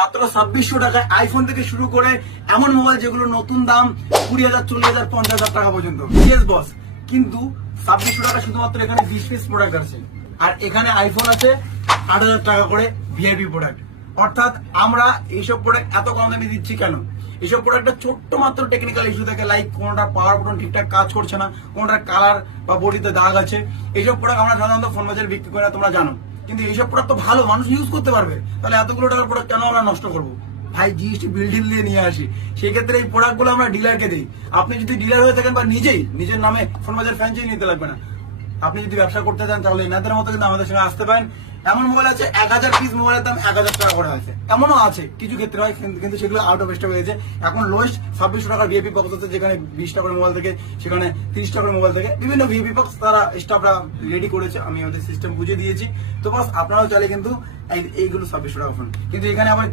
মাত্র 2600 টাকায় আইফোন থেকে শুরু করে এমন মোবাইল যেগুলো নতুন দাম 20,000, 40,000, 50,000 টাকা পর্যন্ত। ইয়েস বস, কিন্তু 2600 টাকা শুধুমাত্র এখানে 20 পিস প্রোডাক্ট আছে, আর এখানে আইফোন আছে 8,000 টাকা করে ভিআইপি প্রোডাক্ট। অর্থাৎ আমরা এইসব প্রোডাক্ট এত কম দামে দিচ্ছি কেন? এইসব প্রোডাক্টের ছোট্ট মাত্র টেকনিক্যাল ইস্যু থাকে, লাইক কোনটা পাওয়ার বাটন ঠিকঠাক কাজ করছে না, কোনটার কালার বা বডিতে দাগ আছে। এইসব প্রোডাক্ট আমরা সাধারণত ফোন বাজারে বিক্রি করে না, তোমরা জানো। কিন্তু এইসব প্রোডাক্ট তো ভালো, মানুষ ইউজ করতে পারবে, তাহলে এতগুলো টাকার প্রোডাক্ট কেন আমরা নষ্ট করবো? ভাই জিএসটি বিল্ডিং দিয়ে নিয়ে আসি, সেই ক্ষেত্রে এই প্রোডাক্ট গুলো আমরা ডিলারকে দিই। আপনি যদি ডিলার হয়ে থাকেন বা নিজের নামে ফোন বাজার ফ্র্যাঞ্চাইজি নিতে লাগবে না, আপনি যদি ব্যবসা করতে চান তাহলে এনাদের মতো কিন্তু আমাদের সঙ্গে আসতে পারেন। এমন মোবাইল আছে 1000 পিস মোবাইলের দাম 1000 টাকা করে আছে, এমনও আছে কিছু ক্ষেত্রে হয়, কিন্তু সেগুলো আউট অফ স্টক হয়েছে। এখন লোয়েস্ট 2600 টাকার ভিআইপি বক্স আছে, যেখানে 20 টাকার মোবাইল থেকে, সেখানে 30 টাকার মোবাইল থেকে বিভিন্ন ভিআইপি বক্স তারা স্টাফরা রেডি করেছে, আমি ওদের সিস্টেম বুঝিয়ে দিয়েছি। তো বাস আপনারাও চাইলে কিন্তু এইগুলো 2600 টাকা ফোন, কিন্তু এখানে আবার